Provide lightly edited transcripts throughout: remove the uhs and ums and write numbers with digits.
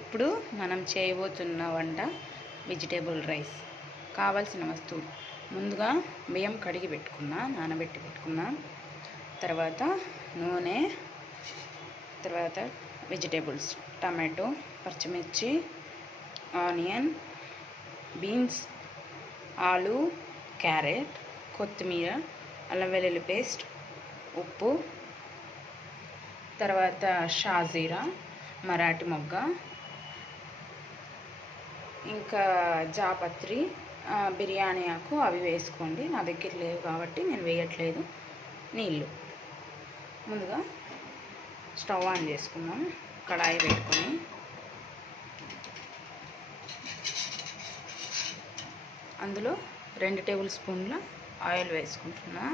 ఇప్పుడు మనం చేయబోతున్న వంట వెజిటేబుల్ రైస్. కావాల్సిన వస్తువులు: ముందుగా బియ్యం కడిగి పెట్టుకున్నా, నానబెట్టి పెట్టుకున్నా. తర్వాత నూనె, తర్వాత వెజిటేబుల్స్: టమాటో, పచ్చిమిర్చి, ఆనియన్, బీన్స్, ఆలు, క్యారెట్, కొత్తిమీర, అల్లం వెల్లుల్లి పేస్ట్, ఉప్పు, తర్వాత షాజీరా, మరాఠీ మొగ్గ, ఇంకా జాపత్రి, బిర్యానీ ఆకు, అవి వేసుకోండి. నా దగ్గర లేవు కాబట్టి నేను వేయట్లేదు. నీళ్ళు. ముందుగా స్టవ్ ఆన్ చేసుకున్నాం. కడాయి పెట్టుకొని అందులో 2 టేబుల్ స్పూన్ల ఆయిల్ వేసుకుంటున్నా.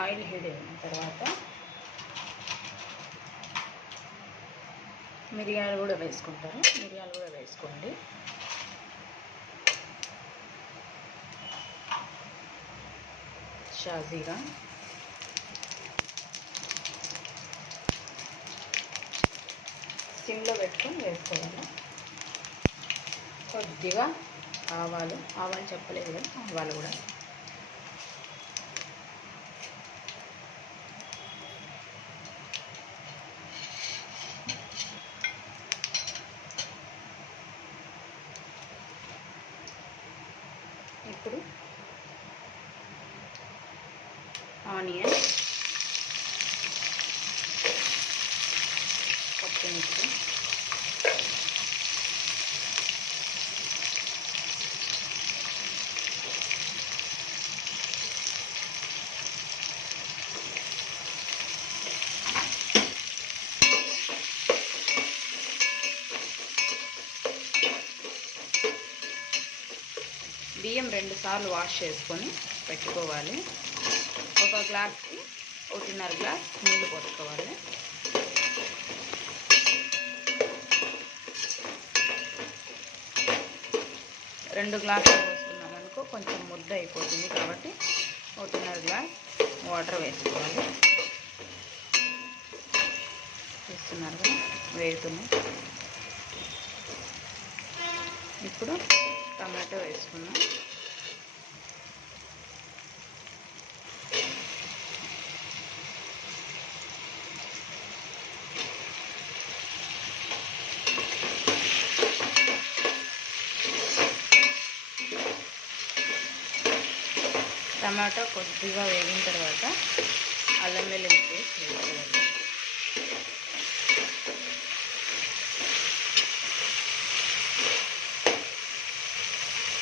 ఆయిల్ హీట్ అయిన తర్వాత మిరియాలు కూడా వేసుకుంటారు. మిరియాలు కూడా వేసుకోండి. షాజీరా, సిమ్లో పెట్టుకొని వేసుకోవాలి. కొద్దిగా ఆవాలు చెప్పలేదు కదా, ఆవాలు కూడా. ఇప్పుడు ఆనియన్, పచ్చిమిర్చి, బియ్యం 2 సార్లు వాష్ చేసుకొని పెట్టుకోవాలి. ఒక గ్లాస్కి 1.5 గ్లాస్ నీళ్ళు పోసుకోవాలి. రెండు గ్లాసులు పోసుకున్నాం అనుకో కొంచెం ముద్ద అయిపోతుంది కాబట్టి 1.5 గ్లాస్ వాటర్ వేసుకోవాలి. చూస్తున్నారు కదా, వేగుతున్నాయి. ఇప్పుడు టమాటో వేసుకున్నాం. టమాటో కొద్దిగా వేగిన తర్వాత అల్లం వెల్లుల్లి పేస్ట్ వేసుకోవాలి.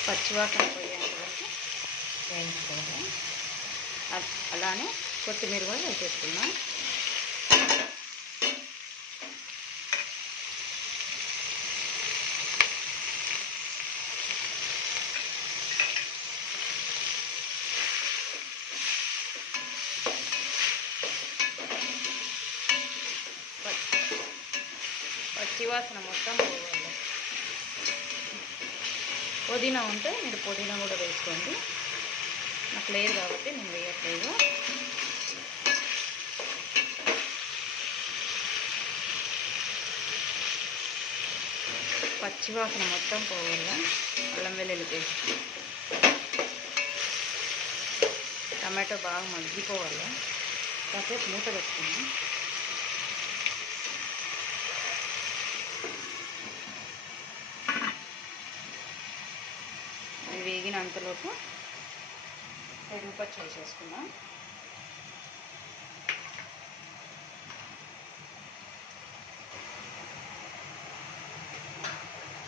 పచ్చివాసన పోయేంత వరకు వేయించుకోవాలి. అలానే కొత్తిమీర కూడా వేసేసుకున్నాం. పచ్చివాసన మొత్తం పోవాలి. పుదీనా ఉంటే మీరు పుదీనా కూడా వేసుకోండి. నాకు లేదు కాబట్టి నేను వేయట్లేదు. పచ్చివాసన మొత్తం పోవాలి. అల్లం వెల్లుల్లి పేస్ట్, టమాటో బాగా మగ్గిపోవాలి. కాసేపు మూత పెట్టుకున్నాం. వేగినంతలోపు పెరుగు పచ్చడి చేసుకుందాం.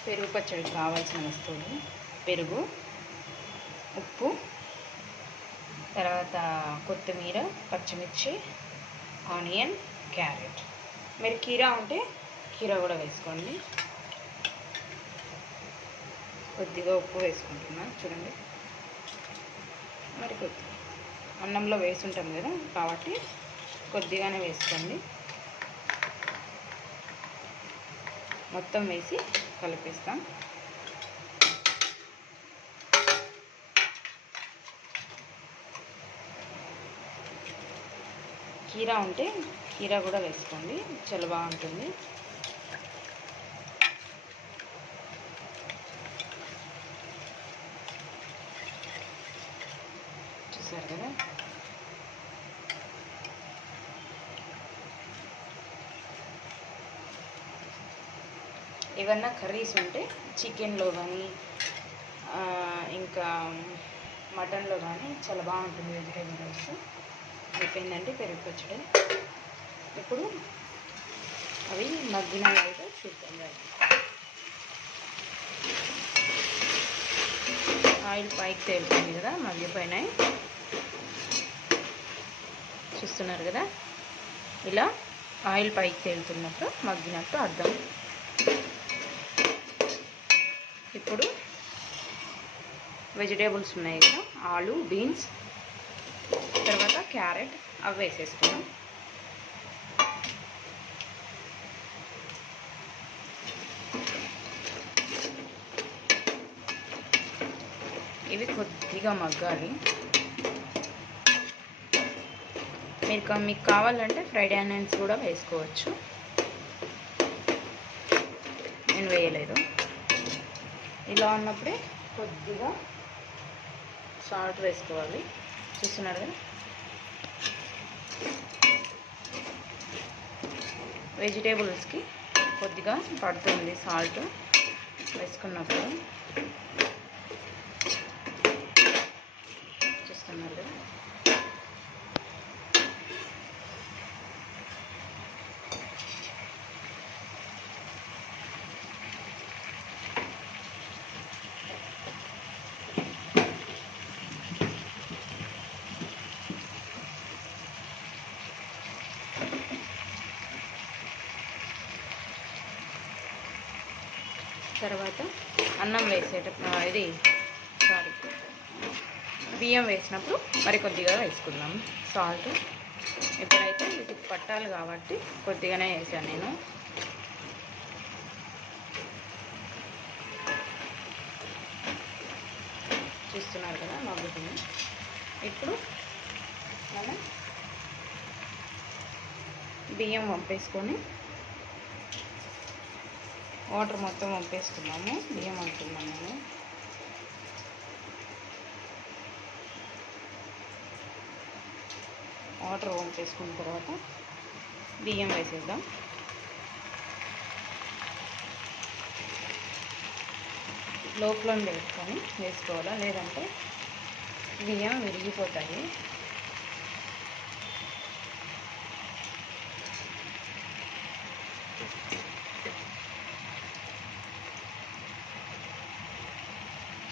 పెరుగు పచ్చడికి కావాల్సిన వస్తువులు: పెరుగు, ఉప్పు, తర్వాత కొత్తిమీర, పచ్చిమిర్చి, ఆనియన్, క్యారెట్. మీరు కీరా ఉంటే కీరా కూడా వేసుకోండి. కొద్దిగా ఉప్పు వేసుకుంటున్నా, చూడండి. మరి కొద్దిగా అన్నంలో వేసుంటాం కదా కాబట్టి కొద్దిగానే వేసుకోండి. మొత్తం వేసి కలిపేస్తాం. కీరా ఉంటే కీరా కూడా వేసుకోండి, చాలా బాగుంటుంది. చూసారు కదా, ఏమన్నా కర్రీస్ ఉంటే చికెన్లో కానీ ఇంకా మటన్లో కానీ చాలా బాగుంటుంది వెజిటేబుల్ రైస్. అయిపోయిందంటే పెరుగు పచ్చడి. ఇప్పుడు అవి మగ్గిన అయితే చూద్దాం. ఆయిల్ పైకి తేలుతుంది కదా, మగ్గిపోయినాయి. చూస్తున్నారు కదా, ఇలా ఆయిల్ పైకి తేలుతున్నప్పుడు మగ్గినట్టు అర్థం. ఇప్పుడు వెజిటేబుల్స్ ఉన్నాయి కదా, ఆలు, బీన్స్, తర్వాత క్యారెట్, అవి వేసేసుకున్నాం. ఇవి కొద్దిగా మగ్గాలి. మీకు కావాలంటే ఫ్రైడ్ ఆనియన్స్ కూడా వేసుకోవచ్చు, నేను వేయలేదు. ఇలా ఉన్నప్పుడే కొద్దిగా సాల్ట్ వేసుకోవాలి. చూస్తున్నారు కదా, వెజిటేబుల్స్కి కొద్దిగా పడుతుంది సాల్ట్ వేసుకున్నప్పుడు. చూస్తున్నారు కదా, తర్వాత అన్నం వేసేటప్పుడు బియ్యం వేసినప్పుడు మరి కొద్దిగా వేసుకుందాం సాల్ట్. ఇప్పుడైతే వీటికి పట్టాలి కాబట్టి కొద్దిగానే వేసాను నేను. చూస్తున్నారు కదా, మగ్గుతుంది. ఇప్పుడు మనం బియ్యం వంపేసుకొని వాటర్ మొత్తం వంపేసుకున్నాము. బియ్యం వంపుకున్నాము నేను. వాటర్ వంపేసుకున్న తర్వాత బియ్యం వేసేద్దాం. లో ఫ్లేమ్ పెట్టుకొని వేసుకోవాలా, లేదంటే బియ్యం విరిగిపోతాయి.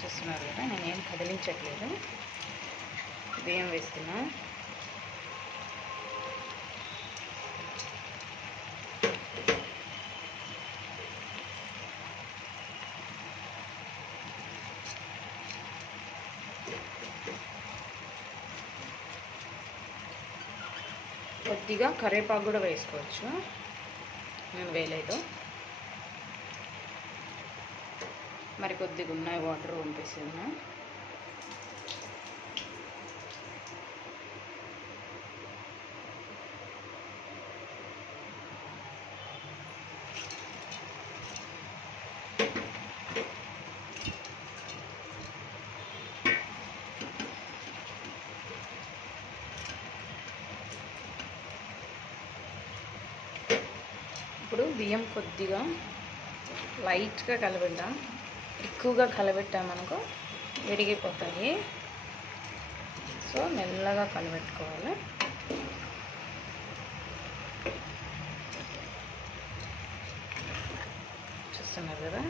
చూస్తున్నారు కదా, నేనేం కదిలించట్లేదు, బియ్యం వేస్తున్నా. కొద్దిగా కరివేపాకు కూడా వేసుకోవచ్చు, నేను వేయలేదు. మరి కొద్దిగా ఉన్నాయి, వాటర్ పంపిస్తున్నా. ఇప్పుడు బియ్యం కొద్దిగా లైట్గా కలబెడదాం. ఎక్కువగా కలబెట్టామనుకో విరిగిపోతాయి. సో మెల్లగా కలబెట్టుకోవాలి. చూస్తున్నారు కదా,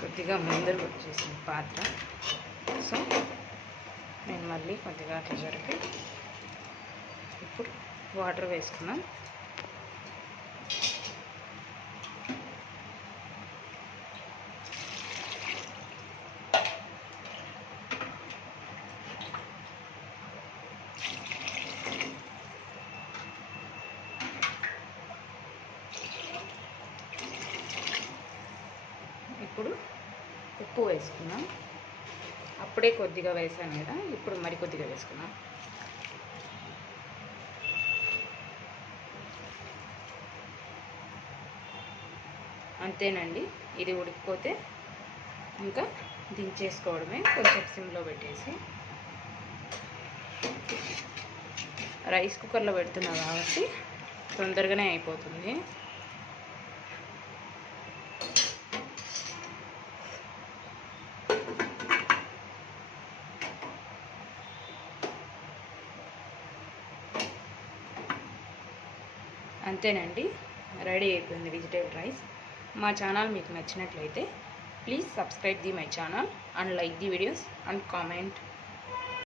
కొద్దిగా ముందరకు వచ్చేసింది పాత్ర. సో నేను మళ్ళీ కొద్దిగా అట్లా జరిపి ఇప్పుడు వాటర్ వేసుకున్నాం. ఇప్పుడు ఉప్పు వేసుకున్నాం. అప్పుడే కొద్దిగా వేసాను కదా, ఇప్పుడు మరి కొద్దిగా వేసుకున్నాం. అంతేనండి. ఇది ఉడికిపోతే ఇంకా దించేసుకోవడమే. కొంచెం సిమ్లో పెట్టేసి, రైస్ కుక్కర్లో పెడుతున్నా కాబట్టి తొందరగానే అయిపోతుంది. అంతేనండి, రెడీ అయిపోయింది వెజిటేబుల్ రైస్. మా ఛానల్ మీకు నచ్చినట్లయితే please subscribe my channel and like the videos and comment.